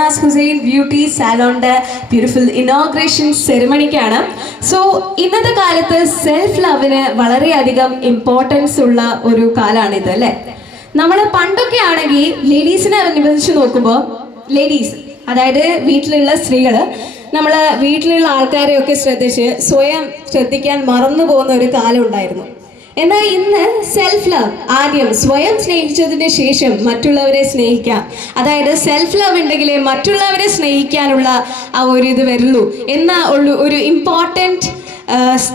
Shehnaz Husain beauty സാലോണിൻ്റെ beautiful inauguration സെറിമണിക്കാണ്. So ഇന്നത്തെ കാലത്ത് സെൽഫ് ലവിന് വളരെയധികം ഇമ്പോർട്ടൻസ് ഉള്ള ഒരു കാലമാണിത് അല്ലേ. നമ്മൾ പണ്ടൊക്കെ ആണെങ്കിൽ ലേഡീസിനെ അനുബന്ധിച്ച് നോക്കുമ്പോൾ ലേഡീസ്, അതായത് വീട്ടിലുള്ള സ്ത്രീകൾ, നമ്മൾ വീട്ടിലുള്ള ആൾക്കാരെയൊക്കെ ശ്രദ്ധിച്ച് സ്വയം ശ്രദ്ധിക്കാൻ മറന്നു പോകുന്ന ഒരു കാലം ഉണ്ടായിരുന്നു. എന്നാൽ ഇന്ന് സെൽഫ് ലവ്, ആദ്യം സ്വയം സ്നേഹിച്ചതിന് ശേഷം മറ്റുള്ളവരെ സ്നേഹിക്കാം, അതായത് സെൽഫ് ലവ് ഉണ്ടെങ്കിലേ മറ്റുള്ളവരെ സ്നേഹിക്കാനുള്ള ആ ഒരു ഇത് വരുള്ളൂ എന്ന ഒരു ഇമ്പോർട്ടൻറ്റ്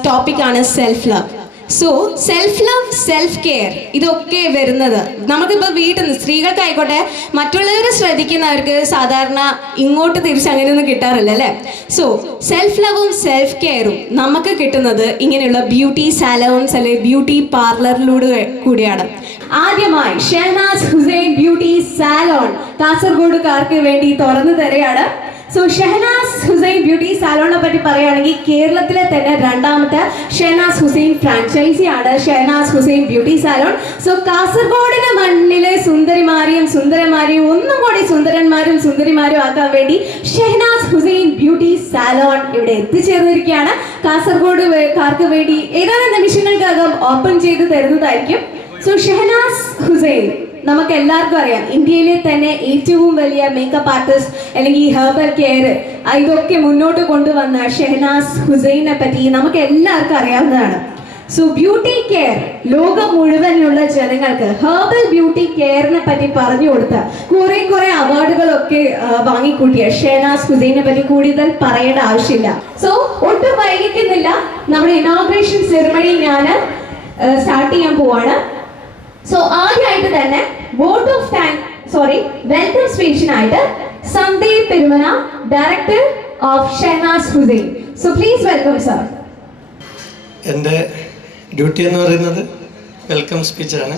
ടോപ്പിക്കാണ് self love. So self love, self care, ഇതൊക്കെ വരുന്നത് നമുക്കിപ്പോൾ വീട്ടിൽ നിന്ന് സ്ത്രീകൾക്കായിക്കോട്ടെ മറ്റുള്ളവരെ ശ്രദ്ധിക്കുന്നവർക്ക് സാധാരണ ഇങ്ങോട്ട് തിരിച്ച് അങ്ങനെയൊന്നും കിട്ടാറില്ല അല്ലേ. സോ സെൽഫ് ലവും സെൽഫ് കെയറും നമുക്ക് കിട്ടുന്നത് ഇങ്ങനെയുള്ള ബ്യൂട്ടി സാലോൺസ് അല്ലെങ്കിൽ ബ്യൂട്ടി പാർലറിലൂടെ കൂടിയാണ്. ആദ്യമായി ഷെഹനാസ് ഹുസൈൻ ബ്യൂട്ടി സാലോൺ കാസർഗോഡുകാർക്ക് വേണ്ടി തുറന്നു തരികയാണ്. സോ ഷെഹനാസ് ഹുസൈൻ ബ്യൂട്ടി സാലോണിനെ പറ്റി പറയുകയാണെങ്കിൽ കേരളത്തിലെ തന്നെ രണ്ടാമത്തെ ഷെഹനാസ് ഹുസൈൻ ഫ്രാഞ്ചൈസി ആണ് Shehnaz Husain beauty salon. So കാസർഗോഡിന്റെ മണ്ണിലെ സുന്ദരന്മാരെയും ഒന്നും കൂടി സുന്ദരന്മാരും സുന്ദരിമാരും ആക്കാൻ വേണ്ടി ഷെഹനാസ് ഹുസൈൻ ബ്യൂട്ടി സാലോൺ ഇവിടെ എത്തിച്ചേർന്നിരിക്കുകയാണ്. കാസർഗോഡുകാർക്ക് വേണ്ടി ഏതാനും നിമിഷങ്ങൾക്കകം ഓപ്പൺ ചെയ്ത് തരുന്നതായിരിക്കും. സോ ഷെഹനാസ് ഹുസൈൻ നമുക്ക് എല്ലാവർക്കും അറിയാം, ഇന്ത്യയിലെ തന്നെ ഏറ്റവും വലിയ മേക്കപ്പ് ആർട്ടിസ്റ്റ് അല്ലെങ്കിൽ ഹെർബൽ കെയർ ഇതൊക്കെ മുന്നോട്ട് കൊണ്ടുവന്ന ഷെഹനാസ് ഹുസൈനെ പറ്റി നമുക്ക് എല്ലാവർക്കും അറിയാവുന്നതാണ്. സോ ബ്യൂട്ടി കെയർ ലോകം മുഴുവനുള്ള ജനങ്ങൾക്ക് ഹെർബൽ ബ്യൂട്ടി കെയറിനെ പറ്റി പറഞ്ഞു കൊടുത്ത കുറെ അവാർഡുകളൊക്കെ വാങ്ങിക്കൂട്ടിയ ഷെഹനാസ് ഹുസൈനെ പറ്റി കൂടുതൽ പറയേണ്ട ആവശ്യമില്ല. സോ ഒട്ടും വൈകിക്കുന്നില്ല, നമ്മുടെ ഇനോഗ്രേഷൻ സെറിമണി ഞാൻ സ്റ്റാർട്ട് ചെയ്യാൻ പോവാണ്. സോ ആദ്യമായിട്ട് തന്നെ വെൽക്കം സ്പീച്ചിനായിട്ട് Sandeep Perumana, director of Shahnaz Husain. So please welcome sir. എൻ്റെ ഡ്യൂട്ടി എന്ന് പറയുന്നത് വെൽക്കം സ്പീച്ചാണ്.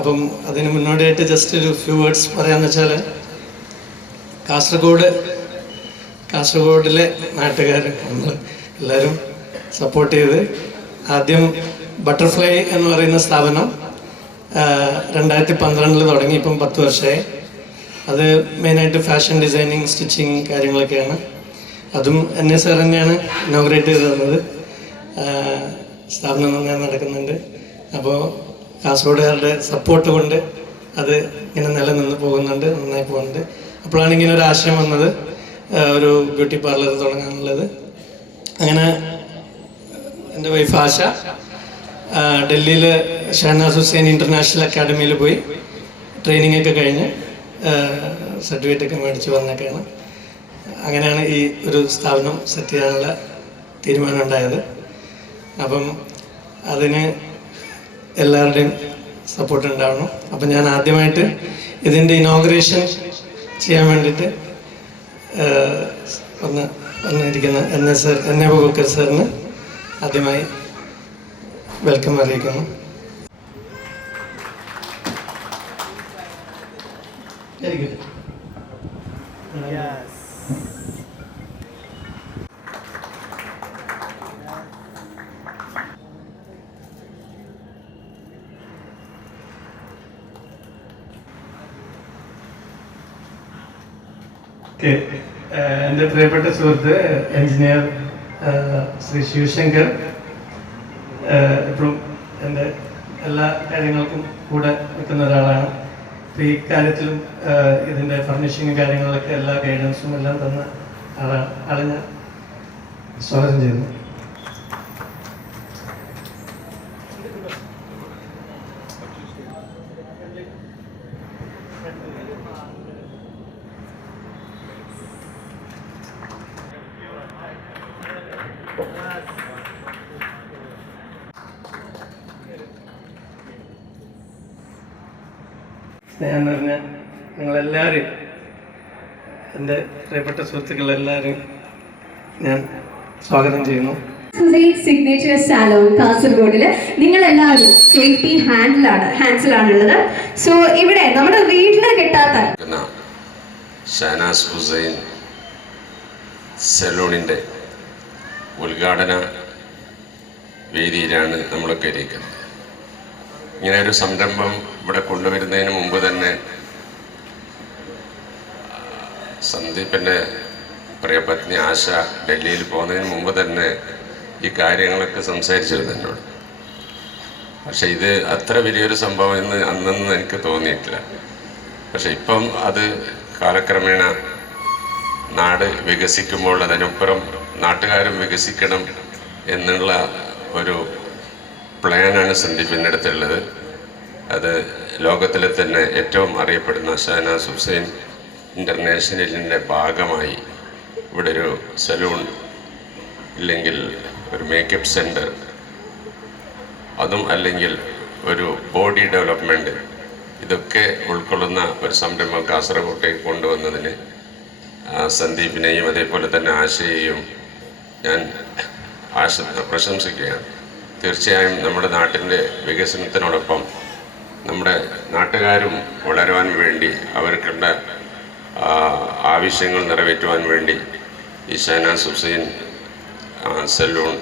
അപ്പം അതിന് മുന്നോടിയായിട്ട് ജസ്റ്റ് ഒരു ഫ്യൂ വേർഡ്സ് പറയാമെന്ന് വെച്ചാൽ, കാസർഗോഡിലെ നാട്ടുകാർ നമ്മൾ എല്ലാവരും സപ്പോർട്ട് ചെയ്ത് ആദ്യം ബട്ടർഫ്ലൈ എന്ന് പറയുന്ന സ്ഥാപനം 2012 തുടങ്ങി, ഇപ്പം 10 വർഷമായി. അത് മെയിനായിട്ട് ഫാഷൻ ഡിസൈനിങ്, സ്റ്റിച്ചിങ് കാര്യങ്ങളൊക്കെയാണ്. അതും എന്നെ സാർ തന്നെയാണ് ഇനോഗ്രേറ്റ് ചെയ്ത് തന്നത്. സ്ഥാപനം നന്നായി നടക്കുന്നുണ്ട്. അപ്പോൾ കാസർഗോഡുകാരുടെ സപ്പോർട്ട് കൊണ്ട് അത് ഇങ്ങനെ നിലനിന്ന് പോകുന്നുണ്ട്, നന്നായി പോകുന്നുണ്ട്. അപ്പോഴാണ് ഇങ്ങനെ ഒരു ആശയം വന്നത്, ഒരു ബ്യൂട്ടി പാർലർ തുടങ്ങാനുള്ളത്. അങ്ങനെ എൻ്റെ വൈഫ് ആശ ഡൽഹിയിൽ ഷെഹനാസ് ഹുസൈൻ ഇൻ്റർനാഷണൽ അക്കാഡമിയിൽ പോയി ട്രെയിനിങ് ഒക്കെ കഴിഞ്ഞ് സർട്ടിഫിക്കറ്റൊക്കെ മേടിച്ച് വന്നൊക്കെയാണ്. അങ്ങനെയാണ് ഈ ഒരു സ്ഥാപനം സെറ്റ് ചെയ്യാനുള്ള തീരുമാനം ഉണ്ടായത്. അപ്പം അതിന് എല്ലാവരുടെയും സപ്പോർട്ട് ഉണ്ടാവണം. അപ്പം ഞാൻ ആദ്യമായിട്ട് ഇതിൻ്റെ ഇനോഗ്രേഷൻ ചെയ്യാൻ വേണ്ടിയിട്ട് വന്നിരിക്കുന്ന എന്നെ ബക്കർ സാറിന് ആദ്യമായി വെൽക്കം അറിയിക്കുന്നു. Very good. എൻ്റെ പ്രിയപ്പെട്ട സുഹൃത്ത് എഞ്ചിനീയർ ശ്രീ ശിവശങ്കർ എപ്പോഴും എൻ്റെ എല്ലാ കാര്യങ്ങൾക്കും കൂടെ നിൽക്കുന്ന ഒരാളാണ്. ഈ കാര്യത്തിലും ഇതിൻ്റെ ഫർണിഷിങ്ങും കാര്യങ്ങളിലൊക്കെ എല്ലാ ഗൈഡൻസും എല്ലാം തന്ന ആളെ ഞാൻ സ്വാഗതം ചെയ്യുന്നു. സ്നേഹം നിറഞ്ഞ നിങ്ങളെല്ലാവരും, എൻ്റെ പ്രിയപ്പെട്ട സുഹൃത്തുക്കളെല്ലാവരും ഞാൻ സ്വാഗതം ചെയ്യുന്നു. സിഗ്നേച്ചർ സാലോൺ കാസർഗോഡില് നിങ്ങളെല്ലാവരും സേഫ്റ്റി ഹാൻഡ്സിലാണുള്ളത്. സോ ഇവിടെ നമ്മുടെ വീട്ടിൽ കിട്ടാത്ത ഷെഹനാസ് ഹുസൈൻ സലൂണിൻ്റെ ഉദ്ഘാടന വേദിയിലാണ് നമ്മളൊക്കെ ഇരിക്കുന്നത്. ഇങ്ങനെ ഒരു സംരംഭം ഇവിടെ കൊണ്ടുവരുന്നതിന് മുമ്പ് തന്നെ സന്ദീപിൻ്റെ പ്രിയപത്നി ആശ ഡൽഹിയിൽ പോകുന്നതിന് മുമ്പ് തന്നെ ഈ കാര്യങ്ങളൊക്കെ സംസാരിച്ചിരുന്നു എന്നോട്. പക്ഷെ ഇത് അത്ര വലിയൊരു സംഭവം എന്ന് അന്നൊന്നും എനിക്ക് തോന്നിയിട്ടില്ല. പക്ഷെ ഇപ്പം അത് കാലക്രമേണ നാട് വികസിക്കുമ്പോൾ അതിനപ്പുറം നാട്ടുകാരും വികസിക്കണം എന്നുള്ള ഒരു പ്ലാനാണ് സന്ദീപിൻ്റെ അടുത്തുള്ളത്. അത് ലോകത്തിലെ തന്നെ ഏറ്റവും അറിയപ്പെടുന്ന ഷഹനാസ് ഹുസൈൻ ഇൻ്റർനാഷണലിൻ്റെ ഭാഗമായി ഇവിടെ ഒരു സലൂൺ ഇല്ലെങ്കിൽ ഒരു മേക്കപ്പ് സെൻറ്റർ, അതും അല്ലെങ്കിൽ ഒരു ബോഡി ഡെവലപ്മെൻറ്റ്, ഇതൊക്കെ ഉൾക്കൊള്ളുന്ന ഒരു സംരംഭം കാസർഗോട്ടേക്ക് കൊണ്ടുവന്നതിന് സന്ദീപിനെയും അതേപോലെ തന്നെ ആശയെയും ഞാൻ പ്രശംസിക്കുകയാണ്. തീർച്ചയായും നമ്മുടെ നാട്ടിൻ്റെ വികസനത്തിനോടൊപ്പം നമ്മുടെ നാട്ടുകാരും വളരുവാൻ വേണ്ടി അവർക്കുള്ള ആവശ്യങ്ങൾ നിറവേറ്റുവാൻ വേണ്ടി ഈ ഷഹനാസ് ഹുസൈൻ സലൂൺ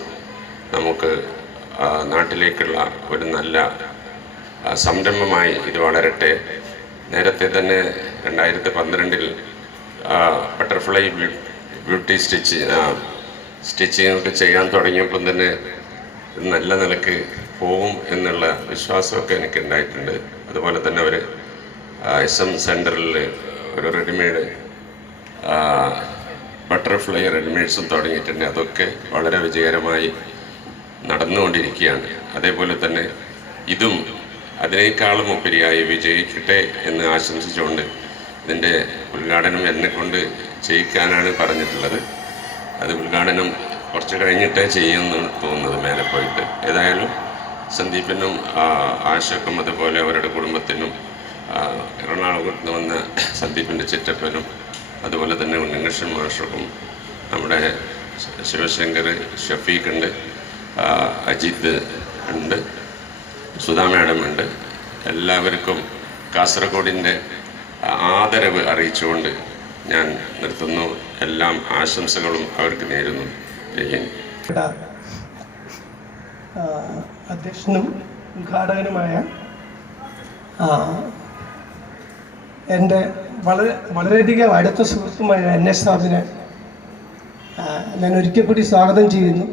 നമുക്ക് നാട്ടിലേക്കുള്ള ഒരു നല്ല സംരംഭമായി ഇത് വളരട്ടെ. നേരത്തെ തന്നെ 2012 ബട്ടർഫ്ലൈ ബ്യൂട്ടി സ്റ്റിച്ചിങ് ഒക്കെ ചെയ്യാൻ തുടങ്ങിയപ്പം തന്നെ നല്ല നിലക്ക് പോകും എന്നുള്ള വിശ്വാസമൊക്കെ എനിക്ക് ഉണ്ടായിട്ടുണ്ട്. അതുപോലെ തന്നെ അവർ SM സെൻറ്ററിൽ ഒരു റെഡിമെയ്ഡ് ബട്ടർഫ്ലൈ റെഡിമെയ്ഡ്സും തുടങ്ങിയിട്ടുണ്ട്. അതൊക്കെ വളരെ വിജയകരമായി നടന്നുകൊണ്ടിരിക്കുകയാണ്. അതേപോലെ തന്നെ ഇതും അതിനേക്കാളും ഉപരിയായി വിജയിക്കട്ടെ എന്ന് ആശംസിച്ചുകൊണ്ട് ഇതിൻ്റെ ഉദ്ഘാടനം എന്നെക്കൊണ്ട് ചെയ്യിക്കാനാണ് പറഞ്ഞിട്ടുള്ളത്. അത് ഉദ്ഘാടനം കുറച്ച് കഴിഞ്ഞിട്ടേ ചെയ്യുമെന്നാണ് തോന്നുന്നത്, മേലെ പോയിട്ട്. ഏതായാലും സന്ദീപിനും ആശക്കും അതുപോലെ അവരുടെ കുടുംബത്തിനും എറണാകുളത്ത് നിന്ന് വന്ന സന്ദീപിൻ്റെ ചിറ്റപ്പനും അതുപോലെ തന്നെ ഉണ്ണികൃഷ്ണൻ മാഷക്കും നമ്മുടെ ശിവശങ്കർ, ഷഫീഖ് ഉണ്ട്, അജിത്ത് ഉണ്ട്, സുധാ മാഡം ഉണ്ട്. എല്ലാവർക്കും കാസർഗോഡിൻ്റെ ആദരവ് അറിയിച്ചുകൊണ്ട് ഞാൻ നിർത്തുന്നു. എല്ലാം ആശംസകളും അവർക്ക് നേരുന്നു. അധ്യക്ഷനും ഉദ്ഘാടകനുമായ എൻ്റെ വളരെയധികം അടുത്ത സുഹൃത്തുമായ NS സാബിനെ ഞാൻ ഒരിക്കൽ കൂടി സ്വാഗതം ചെയ്യുന്നു.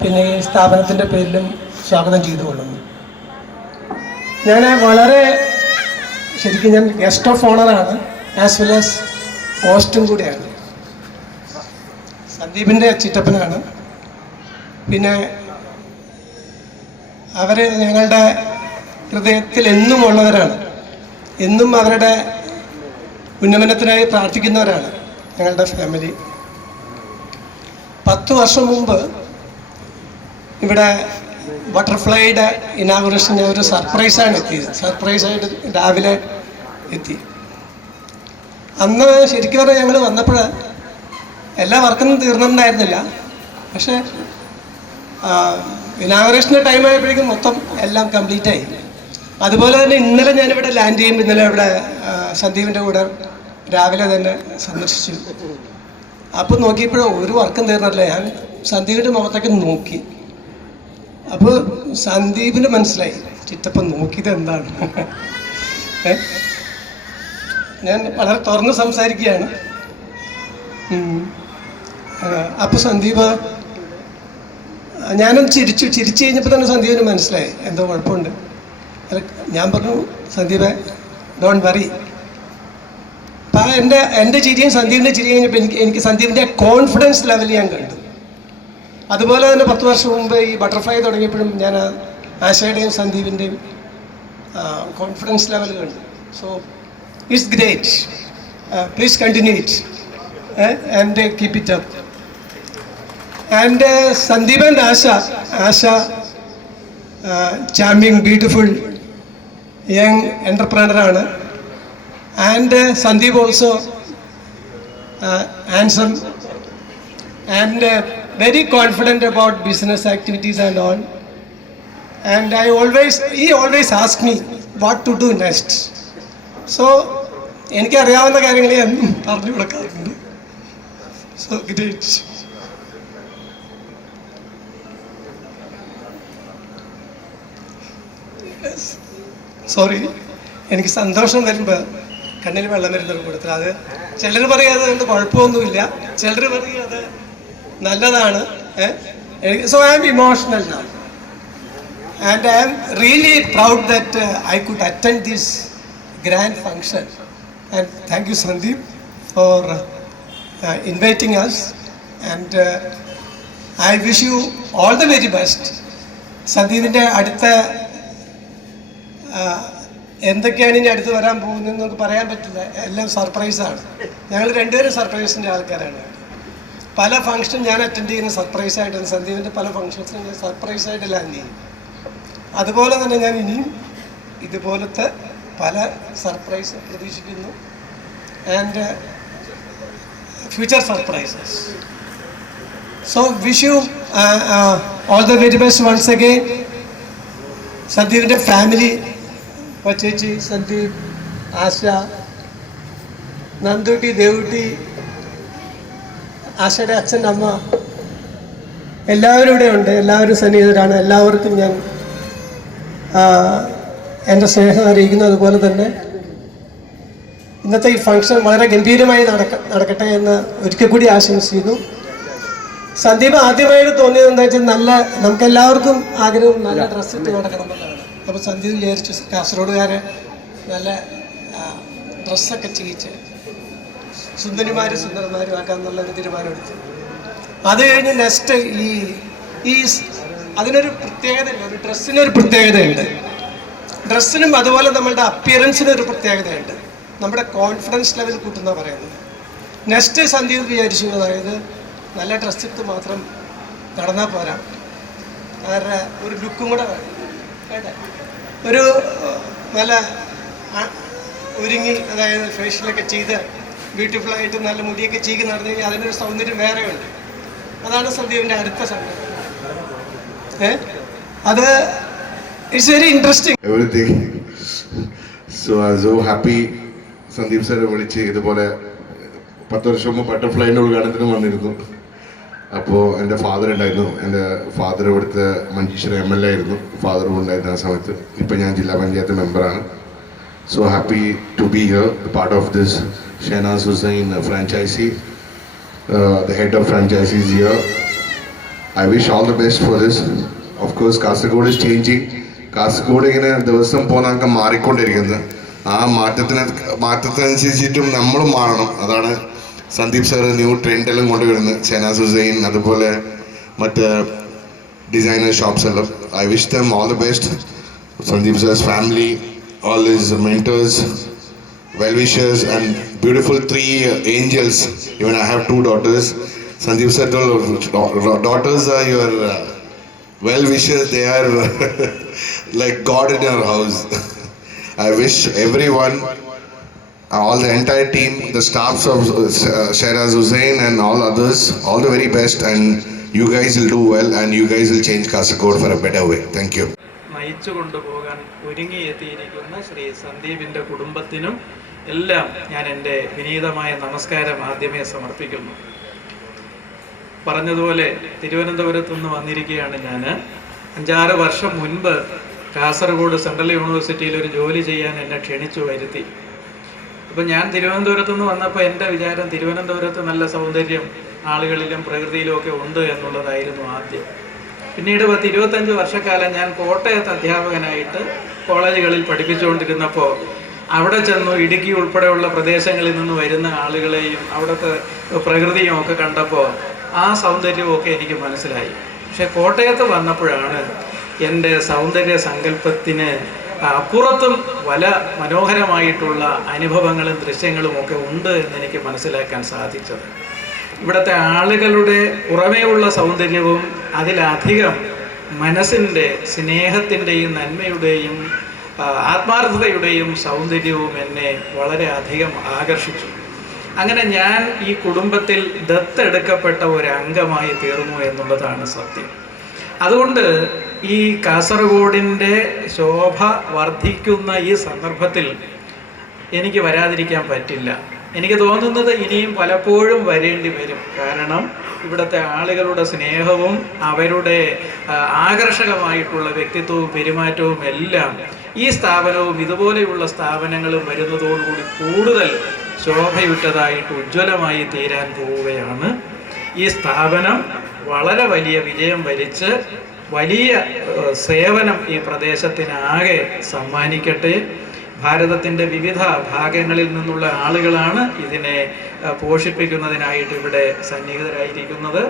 പിന്നെ ഈ സ്ഥാപനത്തിൻ്റെ പേരിലും സ്വാഗതം ചെയ്തുകൊള്ളുന്നു. ഞാൻ ശരിക്കും ഞാൻ ഗസ്റ്റ് ഓഫ് ഓണറാണ്, ആസ് വെൽ ആസ് ഹോസ്റ്റും കൂടിയാണ്. സന്ദീപിൻ്റെ ചിറ്റപ്പനാണ്. പിന്നെ അവർ ഞങ്ങളുടെ ഹൃദയത്തിൽ എന്നും ഉള്ളവരാണ്. എന്നും അവരുടെ ഉന്നമനത്തിനായി പ്രാർത്ഥിക്കുന്നവരാണ് ഞങ്ങളുടെ ഫാമിലി. 10 വർഷം മുമ്പ് ഇവിടെ ബട്ടർഫ്ലൈയുടെ ഇനാഗുറേഷൻ ഒരു സർപ്രൈസാണ് എത്തിയത്. സർപ്രൈസായിട്ട് രാവിലെ എത്തി. അന്ന് ശരിക്കും പറഞ്ഞാൽ ഞങ്ങൾ വന്നപ്പോൾ എല്ലാ വർക്കൊന്നും തീർന്നിട്ടുണ്ടായിരുന്നില്ല. പക്ഷേ ഇനാഗുറേഷൻ്റെ ടൈം ആയപ്പോഴേക്കും മൊത്തം എല്ലാം കംപ്ലീറ്റ് ആയി. അതുപോലെ തന്നെ ഇന്നലെ ഞാനിവിടെ ലാൻഡ് ചെയ്യുമ്പോൾ ഇന്നലെ ഇവിടെ സന്ദീപിൻ്റെ കൂടെ രാവിലെ തന്നെ സന്ദർശിച്ചു. അപ്പോൾ നോക്കിയപ്പോഴും ഒരു വർക്കും തീർന്നിട്ടില്ല. ഞാൻ സന്ദീപിൻ്റെ മുഖത്തേക്ക് നോക്കി. അപ്പോൾ സന്ദീപിന് മനസ്സിലായി ചിറ്റപ്പൻ നോക്കിയത് എന്താണ്. ഞാൻ വളരെ തുറന്ന് സംസാരിക്കുകയാണ്. അപ്പോൾ സന്ദീപ് ഞാനും ചിരിച്ചു കഴിഞ്ഞപ്പോൾ തന്നെ സന്ദീപിന് മനസ്സിലായി എന്തോ കുഴപ്പമുണ്ട്. ഞാൻ പറഞ്ഞു, സന്ദീപ് ഡോണ്ട് വറി. അപ്പം എൻ്റെ ചിരിയും സന്ദീപിൻ്റെ ചിരി കഴിഞ്ഞപ്പോൾ എനിക്ക് സന്ദീപിൻ്റെ കോൺഫിഡൻസ് ലെവൽ ഞാൻ കണ്ടു. അതുപോലെ തന്നെ 10 വർഷം മുമ്പ് ഈ ബട്ടർഫ്ലൈ തുടങ്ങിയപ്പോഴും ഞാൻ ആശയുടെയും സന്ദീപിൻ്റെയും കോൺഫിഡൻസ് ലെവൽ കണ്ടു. So it's great. Please continue it and keep it up. And Sandeep and Asha charming, beautiful young entrepreneur ആണ്. And Sandeep also handsome and very confident about business activities and all. And he always asks me what to do next. So എനിക്കറിയാവുന്ന കാര്യങ്ങൾ ഞാൻ പറഞ്ഞു കൊടുക്കാറുണ്ട്. So great. Sorry, എനിക്ക് സന്തോഷം വരുമ്പോൾ കണ്ണിൽ വെള്ളം വരുന്ന കൂട്ടത്തിൽ. അത് ചിലർ പറയും അതുകൊണ്ട് കുഴപ്പമൊന്നുമില്ല, ചിലർ പറയും അത് നല്ലതാണ്. So I am emotional now and I am really proud that I could attend this grand function, and thank you Sandeep for inviting us, and I wish you all the very best. സന്ദീപിൻ്റെ അടുത്ത എന്തൊക്കെയാണ് ഇനി അടുത്ത് വരാൻ പോകുന്നതെന്ന് നമുക്ക് പറയാൻ പറ്റില്ല, എല്ലാം സർപ്രൈസാണ്. ഞങ്ങൾ രണ്ടുപേരും സർപ്രൈസിൻ്റെ ആൾക്കാരാണ്. പല ഫംഗ്ഷനും ഞാൻ അറ്റൻഡ് ചെയ്യുന്ന സർപ്രൈസായിട്ടാണ്, സന്ദീപിൻ്റെ പല ഫംഗ്ഷൻസിനും ഞാൻ സർപ്രൈസായിട്ട് ലാൻഡ് ചെയ്യും. അതുപോലെ തന്നെ ഞാൻ ഇനിയും ഇതുപോലത്തെ പല സർപ്രൈസ് പ്രതീക്ഷിക്കുന്നു, and future surprises. So wish you all the very best once again. സന്ദീപിൻ്റെ ഫാമിലി, ചേച്ചി സന്ദീപ്, ആശ, നന്ദുട്ടി, ദേവുട്ടി, ആശയുടെ അച്ഛൻ, അമ്മ, എല്ലാവരും ഇവിടെ ഉണ്ട്. എല്ലാവരും സന്നിഹിതരാണ്. എല്ലാവർക്കും ഞാൻ എൻ്റെ സ്നേഹം അറിയിക്കുന്നു. അതുപോലെ തന്നെ ഇന്നത്തെ ഈ ഫംഗ്ഷൻ വളരെ ഗംഭീരമായി നടക്കട്ടെ എന്ന് ഒരിക്കൽ കൂടി ആശംസിക്കുന്നു. സന്ദീപ് ആദ്യമായിട്ട് തോന്നിയത് എന്താ വെച്ചാൽ, നമുക്കെല്ലാവർക്കും ആഗ്രഹം നല്ല ഡ്രസ്സ് ഇട്ട് നടക്കണം എന്നുള്ളതാണ്. അപ്പോൾ സന്ദീപ് വിചാരിച്ചു കാസർഗോഡുകാരെ നല്ല ഡ്രസ്സൊക്കെ ചെയ്യിച്ച് സുന്ദരന്മാരും ആക്കാമെന്നുള്ളൊരു തീരുമാനമെടുത്തു. അത് കഴിഞ്ഞ് നെക്സ്റ്റ് ഈ അതിനൊരു പ്രത്യേകതയുണ്ട്, ഒരു ഡ്രസ്സിനൊരു പ്രത്യേകതയുണ്ട്. ഡ്രസ്സിനും അതുപോലെ നമ്മളുടെ അപ്പിയറൻസിനൊരു പ്രത്യേകതയുണ്ട്. നമ്മുടെ കോൺഫിഡൻസ് ലെവൽ കൂട്ടുന്ന പറയുന്നത്. നെക്സ്റ്റ് സന്ദീപ് വിചാരിച്ചു, അതായത് നല്ല ഡ്രസ്സ് ഇട്ട് മാത്രം നടന്നാൽ പോരാ, അവരുടെ ഒരു ലുക്കും കൂടെ വേണം. ഒരു നല്ല ഒരുങ്ങി, അതായത് ഫേഷ്യലൊക്കെ ചെയ്ത് ബ്യൂട്ടിഫുള്ളായിട്ട് നല്ല മുടിയൊക്കെ ചെയ്ത് നടന്നു കഴിഞ്ഞാൽ അതിനൊരു സൗന്ദര്യം വേറെയുണ്ട്. അതാണ് സന്ദീപിൻ്റെ അടുത്ത സൗന്ദര്യം. അത് it's very interesting everything. So I so happy. Sandeep സാറെ വിളിച്ച് ഇതുപോലെ 10 വർഷം മുമ്പ് ബട്ടർഫ്ലൈൻ്റെ ഉദ്ഘാടനത്തിന് വന്നിരുന്നു. അപ്പോൾ എൻ്റെ ഫാദർ ഉണ്ടായിരുന്നു. എൻ്റെ ഫാദർ ഇവിടുത്തെ മഞ്ചേശ്വരം MLA ആയിരുന്നു. ഫാദറും ഉണ്ടായിരുന്നു ആ സമയത്ത്. ഇപ്പം ഞാൻ ജില്ലാ പഞ്ചായത്ത് മെമ്പറാണ്. So happy to be here, part of this Shahnaz Husain franchise, the head of franchisees here. I wish all the best for this. Of course, Kasaragod is changing. Kasaragod ഇങ്ങനെ ദിവസം പോകുന്ന മാറിക്കൊണ്ടിരിക്കുന്നത്. ആ മാറ്റത്തിനനുസരിച്ചിട്ടും നമ്മളും മാറണം. അതാണ് സന്ദീപ് സാറ് ന്യൂ ട്രെൻഡെല്ലാം കൊണ്ടുവരുന്നത്. ഷെഹനാസ് ഹുസൈൻ, അതുപോലെ മറ്റ് ഡിസൈനർ ഷോപ്സ് എല്ലാം. I wish them all the best. Sandeep SARS family, all his mentors, well-wishers, and beautiful 3 angels. Even I have 2 daughters. Sandeep sir told daughters are your well-wishers. They are like God in your house. I wish everyone, all the entire team, the staffs of Shehraz Hussain and all others, all the very best, and you guys will do well, and you guys will change Kasaragod for a better way. Thank you. നയിച്ചു കൊണ്ടുപോകാൻ ഒരുങ്ങിയെത്തിയിരിക്കുന്ന ശ്രീ സന്ദീപിൻ്റെ കുടുംബത്തിനും എല്ലാം ഞാൻ എൻ്റെ വിനീതമായ നമസ്കാരം ആദ്യമേ സമർപ്പിക്കുന്നു. പറഞ്ഞതുപോലെ തിരുവനന്തപുരത്ത് നിന്ന് വന്നിരിക്കുകയാണ് ഞാൻ. 5-6 വർഷം മുൻപ് കാസർഗോഡ് സെൻട്രൽ യൂണിവേഴ്സിറ്റിയിൽ ഒരു ജോലി ചെയ്യാൻ എന്നെ ക്ഷണിച്ചു വരുത്തി. അപ്പം ഞാൻ തിരുവനന്തപുരത്ത് നിന്ന് വന്നപ്പോൾ എൻ്റെ വിചാരം തിരുവനന്തപുരത്ത് നല്ല സൗന്ദര്യം ആളുകളിലും പ്രകൃതിയിലും ഒക്കെ ഉണ്ട് എന്നുള്ളതായിരുന്നു ആദ്യം. പിന്നീട് 10-25 വർഷക്കാലം ഞാൻ കോട്ടയത്ത് അധ്യാപകനായിട്ട് കോളേജുകളിൽ പഠിപ്പിച്ചുകൊണ്ടിരുന്നപ്പോൾ അവിടെ ചെന്നു ഇടുക്കി ഉൾപ്പെടെയുള്ള പ്രദേശങ്ങളിൽ നിന്ന് വരുന്ന ആളുകളെയും അവിടുത്തെ പ്രകൃതിയും ഒക്കെ കണ്ടപ്പോൾ ആ സൗന്ദര്യമൊക്കെ എനിക്ക് മനസ്സിലായി. പക്ഷെ കോട്ടയത്ത് വന്നപ്പോഴാണ് എൻ്റെ സൗന്ദര്യ സങ്കല്പത്തിന് അപ്പുറത്തും പല മനോഹരമായിട്ടുള്ള അനുഭവങ്ങളും ദൃശ്യങ്ങളും ഒക്കെ ഉണ്ട് എന്നെനിക്ക് മനസ്സിലാക്കാൻ സാധിച്ചത്. ഇവിടുത്തെ ആളുകളുടെ പുറമേയുള്ള സൗന്ദര്യവും അതിലധികം മനസ്സിൻ്റെ സ്നേഹത്തിൻ്റെയും നന്മയുടെയും ആത്മാർത്ഥതയുടെയും സൗന്ദര്യവും എന്നെ വളരെ അധികം ആകർഷിച്ചു. അങ്ങനെ ഞാൻ ഈ കുടുംബത്തിൽ ദത്തെടുക്കപ്പെട്ട ഒരു അംഗമായി തീർന്നു എന്നുള്ളതാണ് സത്യം. അതുകൊണ്ട് ഈ കാസർഗോഡിൻ്റെ ശോഭ വർദ്ധിക്കുന്ന ഈ സന്ദർഭത്തിൽ എനിക്ക് വരാതിരിക്കാൻ പറ്റില്ല. എനിക്ക് തോന്നുന്നത് ഇനിയും പലപ്പോഴും വരേണ്ടി വരും. കാരണം ഇവിടുത്തെ ആളുകളുടെ സ്നേഹവും അവരുടെ ആകർഷകമായിട്ടുള്ള വ്യക്തിത്വവും പെരുമാറ്റവും എല്ലാം ഈ സ്ഥാപനവും ഇതുപോലെയുള്ള സ്ഥാപനങ്ങളും വരുന്നതോടുകൂടി കൂടുതൽ ശോഭയുറ്റതായിട്ട് ഉജ്ജ്വലമായി തീരാൻ പോവുകയാണ്. ഈ സ്ഥാപനം വളരെ വലിയ വിജയം വരിച്ച് വലിയ സേവനം ഈ പ്രദേശത്തിനാകെ സമ്മാനിക്കട്ടെ. ഭാരതത്തിൻ്റെ വിവിധ ഭാഗങ്ങളിൽ നിന്നുള്ള ആളുകളാണ് ഇതിനെ പോഷിപ്പിക്കുന്നതിനായിട്ട് ഇവിടെ സന്നിഹിതരായിരിക്കുന്നത്.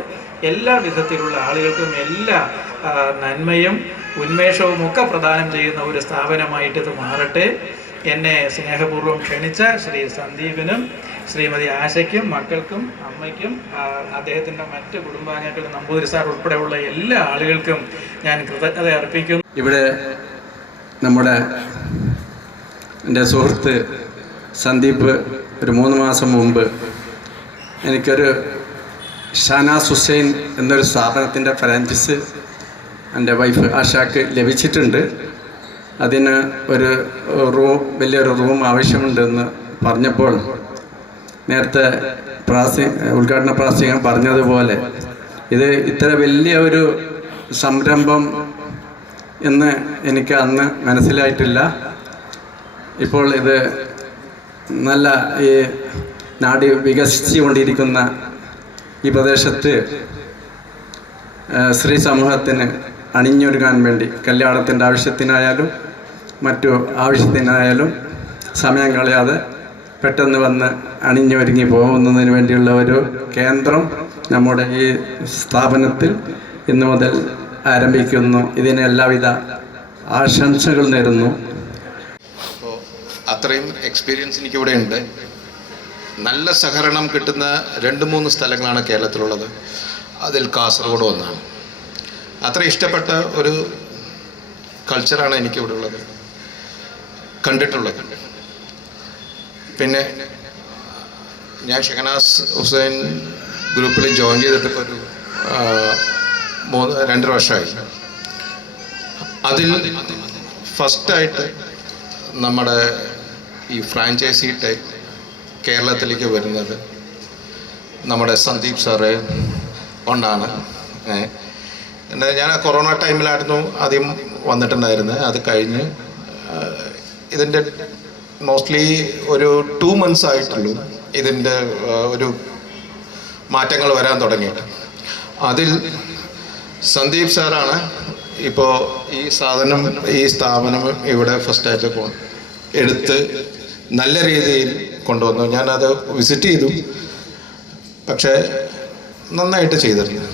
എല്ലാ വിധത്തിലുള്ള ആളുകൾക്കും എല്ലാ നന്മയും ഉന്മേഷവും ഒക്കെ പ്രദാനം ചെയ്യുന്ന ഒരു സ്ഥാപനമായിട്ട് ഇത് മാറട്ടെ. എന്നെ സ്നേഹപൂർവ്വം ക്ഷണിച്ച ശ്രീ സന്ദീപിനും ശ്രീമതി ആശയ്ക്കും മക്കൾക്കും അമ്മയ്ക്കും അദ്ദേഹത്തിൻ്റെ മറ്റ് കുടുംബാംഗങ്ങളും നമ്പൂതിരി സാർ ഉൾപ്പെടെയുള്ള എല്ലാ ആളുകൾക്കും ഞാൻ കൃതജ്ഞത അർപ്പിക്കുന്നു. ഇവിടെ നമ്മുടെ എൻ്റെ സുഹൃത്ത് സന്ദീപ് ഒരു 3 മാസം മുമ്പ് എനിക്കൊരു ഷാനാസ് ഹുസൈൻ എന്നൊരു സ്ഥാപനത്തിൻ്റെ ഫ്രാഞ്ചൈസ് എൻ്റെ വൈഫ് ആഷാക്ക് ലഭിച്ചിട്ടുണ്ട്. അതിന് ഒരു വലിയൊരു റൂം ആവശ്യമുണ്ടെന്ന് പറഞ്ഞപ്പോൾ നേരത്തെ ഉദ്ഘാടന പ്രാസംഗികൻ പറഞ്ഞതുപോലെ ഇത് ഇത്ര വലിയ ഒരു സംരംഭം എന്ന് എനിക്ക് അന്ന് മനസ്സിലായിട്ടില്ല. ഇപ്പോൾ ഇത് നല്ല ഈ നാട് വികസിച്ചുകൊണ്ടിരിക്കുന്ന ഈ പ്രദേശത്ത് സ്ത്രീ സമൂഹത്തിന് അണിഞ്ഞൊരുങ്ങാൻ വേണ്ടി കല്യാണത്തിൻ്റെ ആവശ്യത്തിനായാലും മറ്റു ആവശ്യത്തിനായാലും സമയം കളയാതെ പെട്ടെന്ന് വന്ന് അണിഞ്ഞൊരുങ്ങി പോകുന്നതിന് വേണ്ടിയുള്ള ഒരു കേന്ദ്രം നമ്മുടെ ഈ സ്ഥാപനത്തിൽ ഇന്നു മുതൽ ആരംഭിക്കുന്നു. ഇതിന് എല്ലാവിധ ആശംസകൾ നേരുന്നു. അപ്പോൾ അത്രയും എക്സ്പീരിയൻസ് എനിക്കിവിടെ ഉണ്ട്. നല്ല സഹകരണം കിട്ടുന്ന 2-3 സ്ഥലങ്ങളാണ് കേരളത്തിലുള്ളത്. അതിൽ കാസർഗോഡ് ഒന്നാണ്. അത്ര ഇഷ്ടപ്പെട്ട ഒരു കൾച്ചറാണ് എനിക്കിവിടെ ഉള്ളത്, കണ്ടിട്ടുള്ളത്. പിന്നെ ഞാൻ ഷഹനാസ് ഹുസൈൻ ഗ്രൂപ്പിൽ ജോയിൻ ചെയ്തിട്ടിപ്പോൾ ഒരു 2 വർഷമായി. അതിൽ ഫസ്റ്റായിട്ട് നമ്മുടെ ഈ ഫ്രാഞ്ചൈസി ടൈപ്പ് കേരളത്തിലേക്ക് വരുന്നത് നമ്മുടെ സന്ദീപ് സാറ് കൊണ്ടാണ്. ഞാൻ കൊറോണ ടൈമിലായിരുന്നു ആദ്യം വന്നിട്ടുണ്ടായിരുന്നത്. അത് കഴിഞ്ഞ് ഇതിൻ്റെ മോസ്റ്റ്ലി ഒരു 2 months ആയിട്ടുള്ളൂ ഇതിൻ്റെ ഒരു മാറ്റങ്ങൾ വരാൻ തുടങ്ങിയിട്ട്. അതിൽ സന്ദീപ് സാറാണ് ഇപ്പോൾ ഈ സ്ഥാപനം ഇവിടെ ഫസ്റ്റായിട്ട് എടുത്ത് നല്ല രീതിയിൽ കൊണ്ടുവന്നു. ഞാനത് വിസിറ്റ് ചെയ്തു, പക്ഷേ നന്നായിട്ട് ചെയ്തിരുന്നു.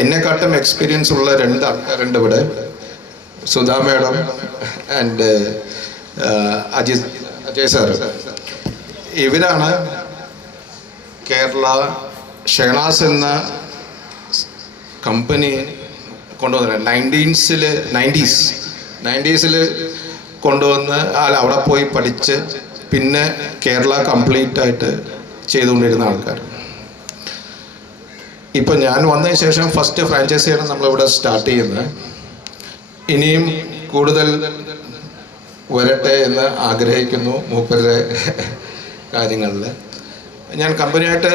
എന്നെക്കാട്ടും എക്സ്പീരിയൻസ് ഉള്ള 2 ആൾക്കാരുണ്ട് ഇവിടെ, Sudha madam and Ajay sir. ഇവരാണ് കേരള ഷഹനാസ് എന്ന കമ്പനി കൊണ്ടുവന്നത്. 90s കൊണ്ടുവന്ന് അവിടെ പോയി പഠിച്ച് പിന്നെ കേരള കംപ്ലീറ്റ് ആയിട്ട് ചെയ്തുകൊണ്ടിരുന്ന ആൾക്കാർ. ഇപ്പം ഞാൻ വന്നതിന് ശേഷം ഫസ്റ്റ് ഫ്രാഞ്ചൈസിയാണ് നമ്മളിവിടെ സ്റ്റാർട്ട് ചെയ്യുന്നത്. ഇനിയും കൂടുതൽ വരട്ടെ എന്ന് ആഗ്രഹിക്കുന്നു മൂപ്പരുടെ കാര്യങ്ങളിൽ. ഞാൻ കമ്പനിയായിട്ട്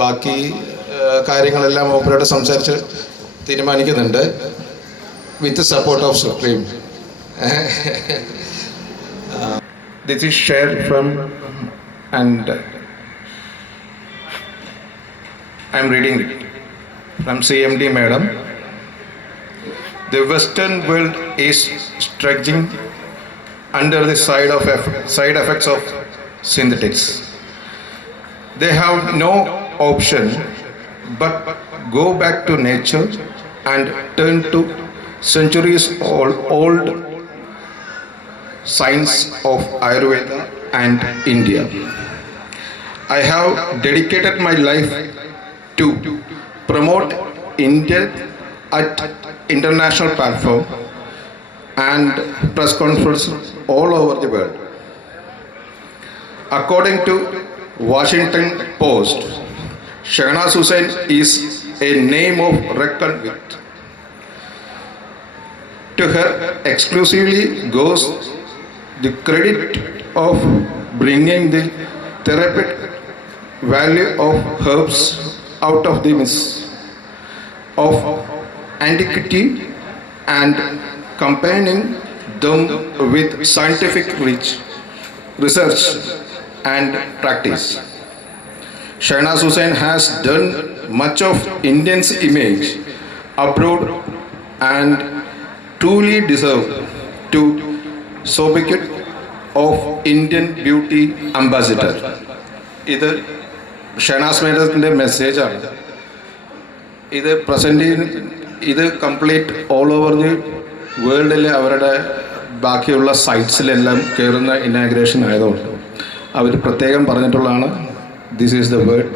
ബാക്കി കാര്യങ്ങളെല്ലാം മൂപ്പരോട് സംസാരിച്ച് തീരുമാനിക്കുന്നുണ്ട്, with support of supreme. This is shared from, and I'm reading it from CMD Madam. The Western world is struggling under the side effects of synthetics. They have no option but go back to nature and turn to centuries old science of Ayurveda and India. I have dedicated my life to promote India at international platform and press conferences all over the world. According to Washington Post, Shahnaaz Hussain is a name of reckon with. To her exclusively goes the credit of bringing the therapeutic value of herbs out of the mist of antiquity and combining them with scientific research and practice. Shahnaz Hussain has done much of Indians' image abroad and truly deserve to sobriquet of Indian Beauty Ambassador. ഇത് ഷഹനാസ് മേഡത്തിൻ്റെ മെസ്സേജാണ്. ഇത് ഇത് complete all over the വേൾഡിലെ അവരുടെ ബാക്കിയുള്ള സൈറ്റ്സിലെല്ലാം കയറുന്ന ഇനാഗ്രേഷൻ ആയതുകൊണ്ട് അവർ പ്രത്യേകം പറഞ്ഞിട്ടുള്ളതാണ്, this is the word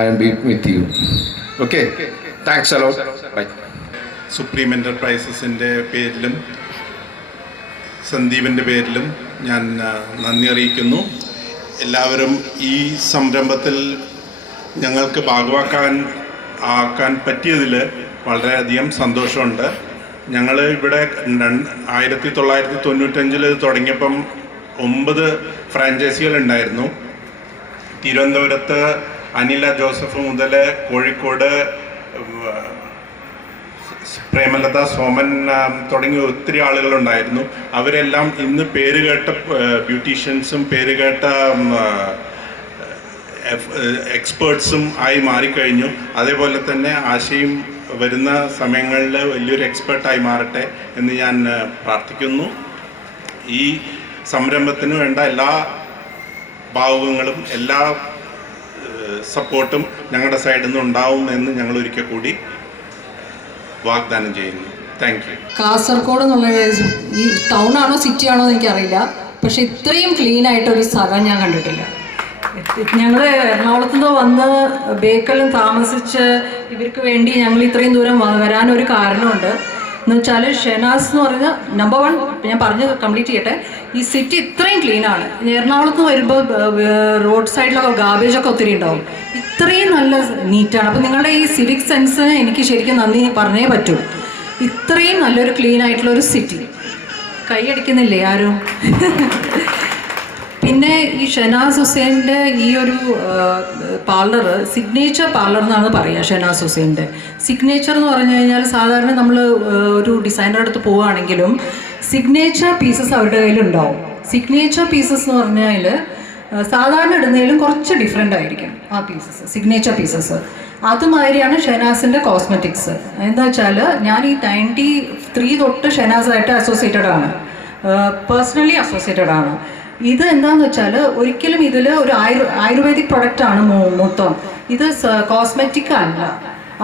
I am beat with you. Okay, thanks a lot, bye. Supreme എൻ്റർപ്രൈസസിൻ്റെ പേരിലും സന്ദീപിൻ്റെ പേരിലും ഞാൻ നന്ദി അറിയിക്കുന്നു. എല്ലാവരും ഈ സംരംഭത്തിൽ ഞങ്ങൾക്ക് ആക്കാൻ പറ്റിയതിൽ വളരെയധികം സന്തോഷമുണ്ട്. ഞങ്ങൾ ഇവിടെ 1995 തുടങ്ങിയപ്പം 9 ഫ്രാഞ്ചൈസികൾ ഉണ്ടായിരുന്നു. തിരുവനന്തപുരത്ത് അനില ജോസഫ് മുതൽ കോഴിക്കോട് പ്രേമലത, സോമൻ തുടങ്ങിയ ഒത്തിരി ആളുകളുണ്ടായിരുന്നു. അവരെല്ലാം ഇന്ന് പേരുകേട്ട ബ്യൂട്ടീഷ്യൻസും പേരുകേട്ട എക്സ്പേർട്സും ആയി മാറിക്കഴിഞ്ഞു. അതേപോലെ തന്നെ ആശയും വരുന്ന സമയങ്ങളിൽ വലിയൊരു എക്സ്പേർട്ടായി മാറട്ടെ എന്ന് ഞാൻ പ്രാർത്ഥിക്കുന്നു. ഈ സംരംഭത്തിന് വേണ്ട എല്ലാ ഭാവുകങ്ങളും എല്ലാ സപ്പോർട്ടും ഞങ്ങളുടെ സൈഡിൽ നിന്ന് ഉണ്ടാവും എന്ന് ഞങ്ങൾ ഒരിക്കൽ കൂടി വാഗ്ദാനം ചെയ്യുന്നു. Thank you. കാസർഗോഡ് എന്നുള്ള ഈ ടൗൺ ആണോ സിറ്റി ആണോ എന്ന് എനിക്കറിയില്ല, പക്ഷെ ഇത്രയും ക്ലീൻ ആയിട്ടൊരു സ്ഥലം ഞാൻ കണ്ടിട്ടില്ല. ഞങ്ങൾ എറണാകുളത്ത് നിന്ന് വന്ന് ബേക്കലും താമസിച്ച് ഇവർക്ക് വേണ്ടി ഞങ്ങൾ ഇത്രയും ദൂരം വരാനൊരു കാരണമുണ്ട്. എന്ന് വെച്ചാൽ ഷെനാസ് എന്ന് പറഞ്ഞ നമ്പർ 1, ഞാൻ പറഞ്ഞ് കംപ്ലീറ്റ് ചെയ്യട്ടെ, ഈ സിറ്റി ഇത്രയും ക്ലീനാണ്. എറണാകുളത്ത് വരുമ്പോൾ റോഡ് സൈഡിലൊക്കെ ഗാർബേജൊക്കെ ഒത്തിരി ഉണ്ടാവും, ഇത്രയും നല്ല നീറ്റാണ്. അപ്പോൾ നിങ്ങളുടെ ഈ സിവിക് സെൻസിന് എനിക്ക് ശരിക്കും നന്ദി പറഞ്ഞേ പറ്റൂ. ഇത്രയും നല്ലൊരു ക്ലീൻ ആയിട്ടുള്ളൊരു സിറ്റി. കൈയടിക്കുന്നില്ലേ ആരും? പിന്നെ ഈ ഷെനാസ് ഹുസൈൻ്റെ ഈ ഒരു പാർലർ സിഗ്നേച്ചർ പാർലർ എന്നാണ് പറയുക. ഷെനാസ് ഹുസൈൻ്റെ സിഗ്നേച്ചർ എന്ന് പറഞ്ഞു കഴിഞ്ഞാൽ സാധാരണ നമ്മൾ ഒരു ഡിസൈനറുടെ അടുത്ത് പോവുകയാണെങ്കിലും സിഗ്നേച്ചർ പീസസ് അവരുടെ കയ്യിലുണ്ടാവും. സിഗ്നേച്ചർ പീസസ് എന്ന് പറഞ്ഞാൽ സാധാരണ ഇടുന്നതിലും കുറച്ച് ഡിഫറെൻ്റ് ആയിരിക്കും ആ പീസസ്, സിഗ്നേച്ചർ പീസസ്. അതുമാതിരിയാണ് ഷെനാസിൻ്റെ കോസ്മെറ്റിക്സ്. എന്താ വെച്ചാൽ ഞാൻ ഈ 93 തൊട്ട് ഷെനാസായിട്ട് അസോസിയേറ്റഡ് ആണ്, പേഴ്സണലി അസോസിയേറ്റഡ് ആണ്. ഇത് എന്താണെന്ന് വെച്ചാൽ ഒരിക്കലും ഇതിൽ ഒരു ആയുർവേദിക് പ്രൊഡക്റ്റാണ് മൊത്തം. ഇത് കോസ്മെറ്റിക് അല്ല.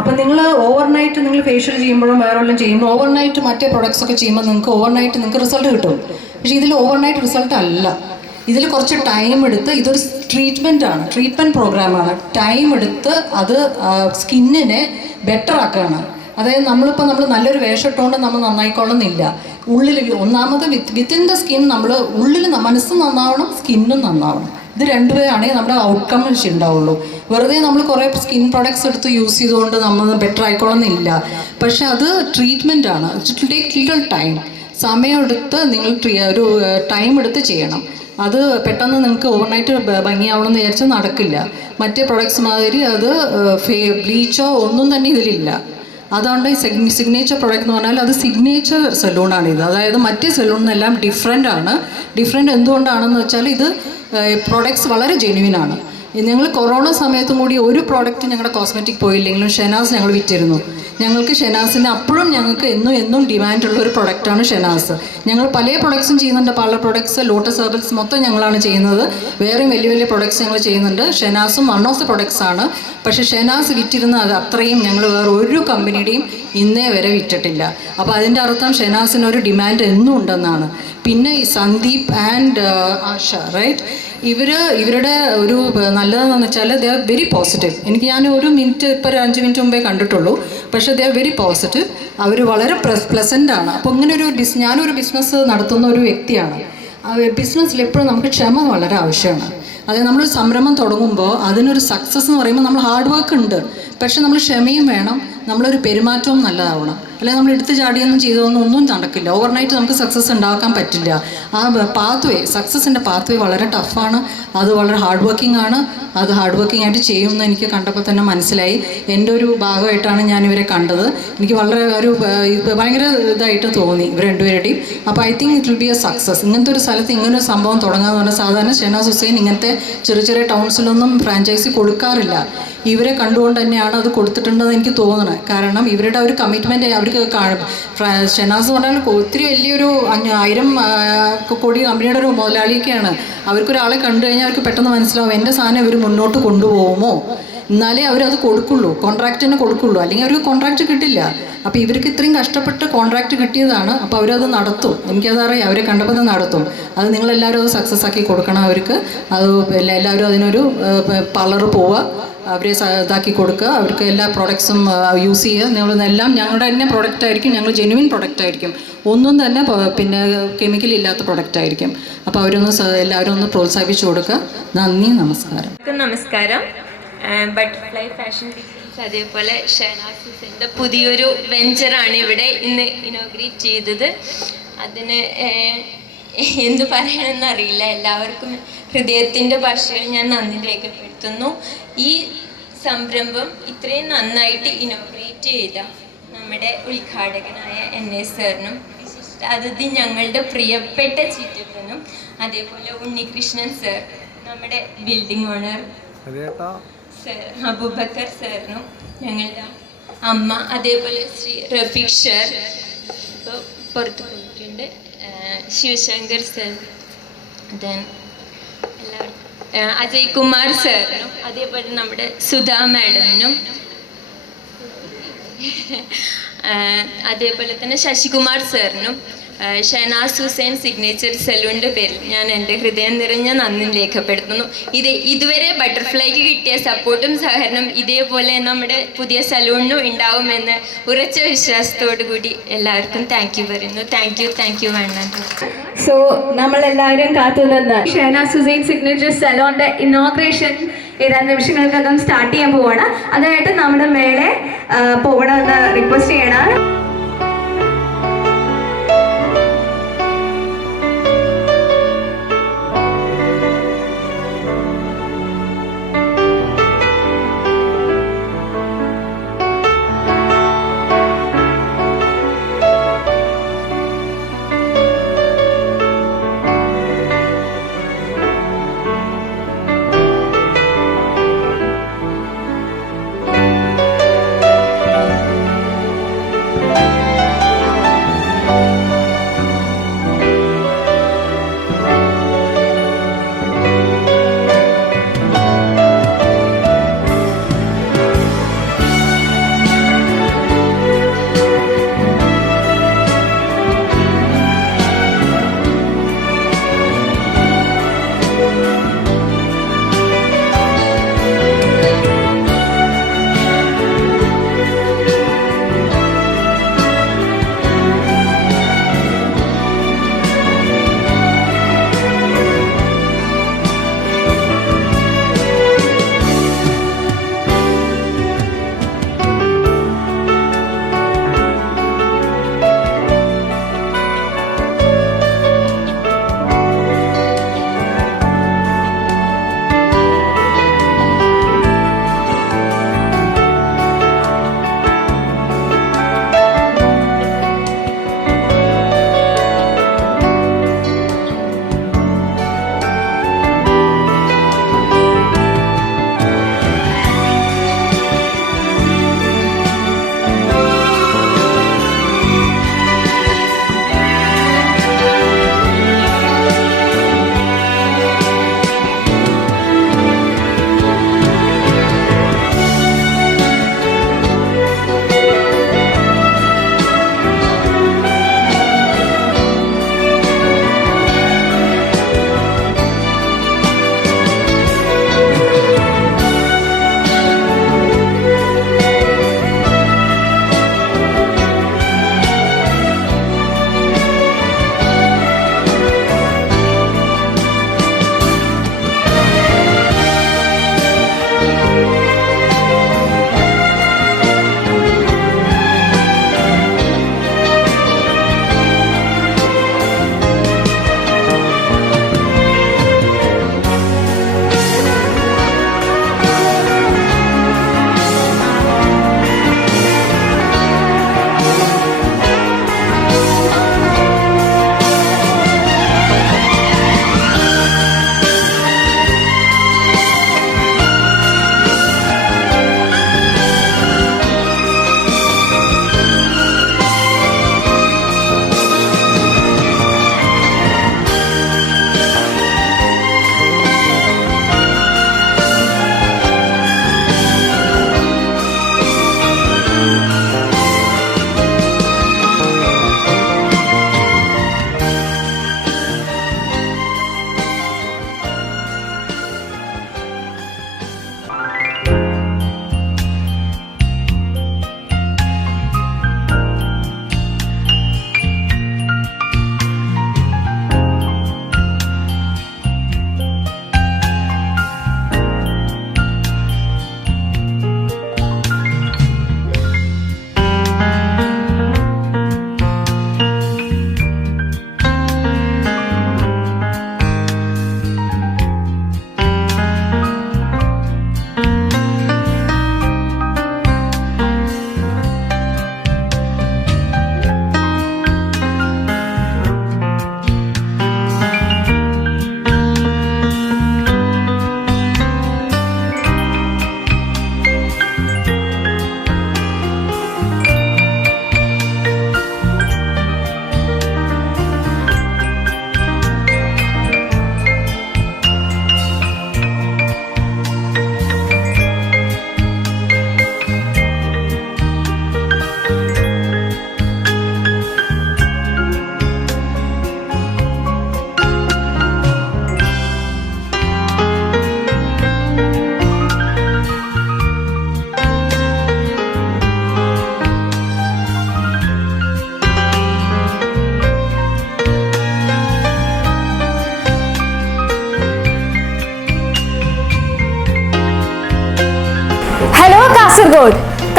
അപ്പം നിങ്ങൾ ഓവർനൈറ്റ് നിങ്ങൾ ഫേഷ്യൽ ചെയ്യുമ്പോഴും വേറെ വല്ലതും ചെയ്യുമ്പോൾ ഓവർനൈറ്റ് മറ്റേ പ്രൊഡക്ട്സ് ഒക്കെ ചെയ്യുമ്പോൾ നിങ്ങൾക്ക് ഓവർനൈറ്റ് നിങ്ങൾക്ക് റിസൾട്ട് കിട്ടും. പക്ഷേ ഇതിൽ ഓവർനൈറ്റ് റിസൾട്ട് അല്ല. ഇതിൽ കുറച്ച് ടൈം എടുത്ത്, ഇതൊരു ട്രീറ്റ്മെൻറ്റ് പ്രോഗ്രാമാണ്. ടൈം എടുത്ത് അത് സ്കിന്നിനെ ബെറ്റർ ആക്കുകയാണ്. അതായത് നമ്മൾ നല്ലൊരു വേഷം ഇട്ടുകൊണ്ട് നമ്മൾ നന്നായിക്കൊള്ളുന്നില്ല. ഉള്ളിൽ ഒന്നാമത് വിത്തിൻ ദ സ്കിൻ നമ്മൾ ഉള്ളിൽ മനസ്സും നന്നാവണം, സ്കിന്നും നന്നാവണം. ഇത് രണ്ടുപേരാണെങ്കിൽ നമ്മുടെ ഔട്ട്കം ഉണ്ടാവുള്ളൂ. വെറുതെ നമ്മൾ കുറേ സ്കിൻ പ്രൊഡക്ട്സ് എടുത്ത് യൂസ് ചെയ്തുകൊണ്ട് നമ്മൾ ബെറ്റർ ആയിക്കൊള്ളുന്നില്ല. പക്ഷെ അത് ട്രീറ്റ്മെൻറ്റാണ്. It take little time. സമയമെടുത്ത് നിങ്ങൾ ഒരു ടൈം എടുത്ത് ചെയ്യണം. അത് പെട്ടെന്ന് നിങ്ങൾക്ക് ഓവർനൈറ്റ് ഭംഗിയാവണമെന്ന് വിചാരിച്ചാൽ നടക്കില്ല. മറ്റേ പ്രൊഡക്ട്സ് മാതിരി അത് ബ്ലീച്ചോ ഒന്നും തന്നെ ഇതിലില്ല. അതുകൊണ്ട് ഈ സിഗ്നേച്ചർ പ്രൊഡക്റ്റ് എന്ന് പറഞ്ഞാൽ അത് സിഗ്നേച്ചർ സലൂണാണിത്. അതായത് മറ്റേ സലൂണിനെല്ലാം ഡിഫറെൻ്റ് എന്തുകൊണ്ടാണെന്ന് വെച്ചാൽ ഇത് പ്രൊഡക്ട്സ് വളരെ ജെന്യുവിനാണ്. ഞങ്ങൾ കൊറോണ സമയത്തും കൂടി ഒരു പ്രോഡക്റ്റ് ഞങ്ങളുടെ കോസ്മെറ്റിക് പോയില്ലെങ്കിലും ഷെനാസ് ഞങ്ങൾ വിറ്റിരുന്നു. ഞങ്ങൾക്ക് ഷെനാസിന് അപ്പോഴും ഞങ്ങൾക്ക് എന്നും ഡിമാൻഡുള്ള ഒരു പ്രൊഡക്റ്റാണ് ഷെനാസ്. ഞങ്ങൾ പല പ്രൊഡക്ട്സും ചെയ്യുന്നുണ്ട്. പാർലർ പ്രൊഡക്ട്സ്, ലോട്ടസ് ഹെർബൽസ് മൊത്തം ഞങ്ങളാണ് ചെയ്യുന്നത്. വേറെയും വലിയ പ്രൊഡക്ട്സ് ഞങ്ങൾ ചെയ്യുന്നുണ്ട്. ഷെനാസും വൺ ഓഫ് ദി പ്രൊഡക്ട്സ് ആണ്. പക്ഷേ ഷെനാസ് വിറ്റിരുന്ന അത് അത്രയും ഞങ്ങൾ വേറെ ഒരു കമ്പനിയുടെയും ഇന്നേ വരെ വിറ്റിട്ടില്ല. അപ്പോൾ അതിൻ്റെ അർത്ഥം ഷെനാസിന് ഒരു ഡിമാൻഡ് എന്നും ഉണ്ടെന്നാണ്. പിന്നെ ഈ സന്ദീപ് ആൻഡ് ആശ റൈറ്റ്, ഇവരുടെ ഒരു നല്ലതെന്ന് വെച്ചാൽ ദേ ആർ വെരി പോസിറ്റീവ്. ഞാൻ ഒരു മിനിറ്റ് ഇപ്പോൾ ഒരു 5 മിനിറ്റ് മുമ്പേ കണ്ടിട്ടുള്ളൂ. പക്ഷേ ദേ ആർ വെരി പോസിറ്റീവ്. അവർ വളരെ പ്ലസൻ്റ് ആണ്. അപ്പോൾ ഇങ്ങനെ ഞാനൊരു ബിസിനസ് നടത്തുന്ന ഒരു വ്യക്തിയാണ്. ബിസിനസ്സിൽ എപ്പോഴും നമുക്ക് ക്ഷമ വളരെ ആവശ്യമാണ്. അതായത് നമ്മളൊരു സംരംഭം തുടങ്ങുമ്പോൾ അതിനൊരു സക്സസ് എന്ന് പറയുമ്പോൾ നമ്മൾ ഹാർഡ് വർക്ക് ഉണ്ട്, പക്ഷെ നമ്മൾ ക്ഷമയും വേണം, നമ്മളൊരു പെരുമാറ്റവും നല്ലതാവണം. അല്ലെങ്കിൽ നമ്മൾ എടുത്ത് ചാടിയൊന്നും ചെയ്തതൊന്നും ഒന്നും നടക്കില്ല. ഓവർനൈറ്റ് നമുക്ക് സക്സസ് ഉണ്ടാക്കാൻ പറ്റില്ല. ആ സക്സസിൻ്റെ പാത്വേ വളരെ ടഫാണ്. അത് വളരെ ഹാർഡ് വർക്കിംഗ് ആണ്. അത് ഹാർഡ് വർക്കിംഗ് ആയിട്ട് ചെയ്യുമെന്ന് എനിക്ക് കണ്ടപ്പോൾ തന്നെ മനസ്സിലായി. എൻ്റെ ഒരു ഭാഗമായിട്ടാണ് ഞാനിവരെ കണ്ടത്. എനിക്ക് വളരെ ഭയങ്കര ഇതായിട്ട് തോന്നി ഇവർ രണ്ടുപേരുടെയും. അപ്പോൾ I think it will be A success. ഇങ്ങനത്തെ ഒരു സ്ഥലത്ത് ഇങ്ങനൊരു സംഭവം തുടങ്ങാന്ന് പറഞ്ഞാൽ സാധാരണ ഷെഹനാസ് ഹുസൈൻ ഇങ്ങനത്തെ ചെറിയ ചെറിയ ടൗൺസിലൊന്നും ഫ്രാഞ്ചൈസി കൊടുക്കാറില്ല. ഇവരെ കണ്ടുകൊണ്ട് തന്നെയാണ് അത് കൊടുത്തിട്ടുണ്ടെന്ന് എനിക്ക് തോന്നുന്നത്. കാരണം ഇവരുടെ ഒരു കമ്മിറ്റ്മെൻറ്റ് അവർക്ക് ഷെഹനാസ് പറഞ്ഞാൽ ഒത്തിരി വലിയൊരു 1000 കോടി കമ്പനിയുടെ ഒരു മുതലാളിയൊക്കെയാണ്. അവർക്കൊരാളെ കണ്ടു കഴിഞ്ഞാൽ അവർക്ക് പെട്ടെന്ന് മനസ്സിലാവും എൻ്റെ സാധനം ഇവർ മുന്നോട്ട് കൊണ്ടുപോകുമോ, എന്നാലേ അവരത് കൊടുക്കുള്ളൂ, കോൺട്രാക്റ്റിന് കൊടുക്കുള്ളൂ, അല്ലെങ്കിൽ അവർക്ക് കോൺട്രാക്റ്റ് കിട്ടില്ല. അപ്പോൾ ഇവർക്ക് ഇത്രയും കഷ്ടപ്പെട്ട് കോൺട്രാക്റ്റ് കിട്ടിയതാണ്. അപ്പോൾ അവരത് നടത്തും. എനിക്കതറിയാം, അവരെ കണ്ടപ്പോൾ അത് നടത്തും. അത് നിങ്ങളെല്ലാവരും അത് സക്സസ് ആക്കി കൊടുക്കണം അവർക്ക്. അത് എല്ലാവരും അതിനൊരു പാർലർ പോവുക, അവരെ ഇതാക്കി കൊടുക്കുക, അവർക്ക് എല്ലാ പ്രോഡക്ട്സും യൂസ് ചെയ്യുക. നിങ്ങളെല്ലാം ഞങ്ങളുടെ തന്നെ പ്രോഡക്റ്റ് ആയിരിക്കും, ഞങ്ങൾ ജെനുവിൻ പ്രോഡക്റ്റ് ആയിരിക്കും. ഒന്നും തന്നെ പിന്നെ കെമിക്കൽ ഇല്ലാത്ത പ്രോഡക്റ്റ് ആയിരിക്കും. അപ്പോൾ എല്ലാവരും ഒന്ന് പ്രോത്സാഹിപ്പിച്ചു കൊടുക്കുക. നന്ദി, നമസ്കാരം. നമസ്കാരം. ബട്ടർഫ്ലൈ ഫാഷൻ ഡിസൈൻസ് അതേപോലെ ഷെഹനാസ് ഹുസൈൻ്റെ പുതിയൊരു വെഞ്ചറാണ് ഇവിടെ ഇന്ന് ഇനോഗ്രേറ്റ് ചെയ്തത്. അതിന് എന്തു പറയണമെന്ന് അറിയില്ല. എല്ലാവർക്കും ഹൃദയത്തിൻ്റെ ഭാഷയിൽ ഞാൻ നന്ദി രേഖപ്പെടുത്തുന്നു. ഈ സംരംഭം ഇത്രയും നന്നായിട്ട് ഇനോഗ്രേറ്റ് ചെയ്ത നമ്മുടെ ഉദ്ഘാടകനായ NA സാറിനും വിശിഷ്ടാതിഥി ഞങ്ങളുടെ പ്രിയപ്പെട്ട ചിറ്റപ്പനും അതേപോലെ ഉണ്ണികൃഷ്ണൻ സാർ, നമ്മുടെ ബിൽഡിംഗ് ഓണർ സർ അബൂബക്കർ സാറിനും, ഞങ്ങളുടെ അമ്മ, അതേപോലെ ശ്രീ റഫീഖ് സാർ ഇപ്പോൾ പുറത്ത് പോയിട്ടുണ്ട്, ശിവശങ്കർ സർ, ദെൻ എല്ലാവർക്കും അജയ് കുമാർ സാറിനും, അതേപോലെ നമ്മുടെ സുധാ മാഡമിനും, അതേപോലെ തന്നെ ശശികുമാർ സാറിനും, ഷെഹനാസ് ഹുസൈൻ സിഗ്നേച്ചർ സലൂണിൻ്റെ പേരിൽ ഞാൻ എൻ്റെ ഹൃദയം നിറഞ്ഞ നന്ദി രേഖപ്പെടുത്തുന്നു. ഇതുവരെ ബട്ടർഫ്ലൈക്ക് കിട്ടിയ സപ്പോർട്ടും സഹകരണം ഇതേപോലെ നമ്മുടെ പുതിയ സലൂണിനും ഉണ്ടാവുമെന്ന് ഉറച്ച വിശ്വാസത്തോടു കൂടി എല്ലാവർക്കും താങ്ക് യു പറയുന്നു. താങ്ക് യു വേണ്ട. സോ നമ്മളെല്ലാവരും കാത്തുനിന്ന് ഷെഹനാസ് ഹുസൈൻ സിഗ്നേച്ചർ സലൂണിൻ്റെ ഇനോഗ്രേഷൻ ഏതാനും നിമിഷങ്ങൾക്കകം സ്റ്റാർട്ട് ചെയ്യാൻ പോവാണ്. അതിനായിട്ട് നമ്മുടെ മേലെ പോകണമെന്ന് റിക്വസ്റ്റ് ചെയ്യണം.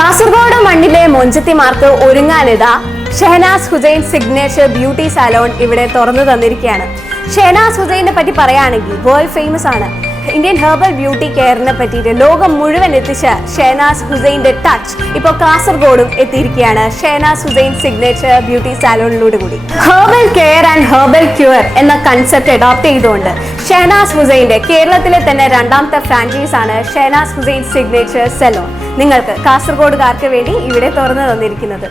കാസർഗോഡ് മണ്ണിലെ മൊഞ്ചത്തിമാർക്ക് ഒരുങ്ങാനിതാ Shehnaz Husain signature beauty salon ഇവിടെ തുറന്നു തന്നിരിക്കുകയാണ്. ഷെഹനാസ് ഹുസൈനെ പറ്റി പറയുകയാണെങ്കിൽ വേൾഡ് ഫേമസ് ആണ്. ഇന്ത്യൻ ഹെർബൽ ബ്യൂട്ടി കെയറിനെ പറ്റിയിട്ട് ലോകം മുഴുവൻ എത്തിച്ച ഷെഹനാസ് ഹുസൈൻ്റെ ടച്ച് ഇപ്പോൾ കാസർഗോഡും എത്തിയിരിക്കുകയാണ് ഷെഹനാസ് ഹുസൈൻ സിഗ്നേച്ചർ ബ്യൂട്ടി സാലോണിലൂടെ കൂടി. Herbal care and herbal cure എന്ന കൺസെപ്റ്റ് അഡോപ്റ്റ് ചെയ്തുകൊണ്ട് ഷെഹനാസ് ഹുസൈൻ്റെ കേരളത്തിലെ തന്നെ 2ാമത്തെ ഫ്രാഞ്ചൈസ് ആണ് ഷെഹനാസ് ഹുസൈൻ സിഗ്നേച്ചർ സലോൺ നിങ്ങൾക്ക് കാസർഗോഡുകാർക്ക് വേണ്ടി ഇവിടെ തുറന്നു തന്നിരിക്കുന്നത്.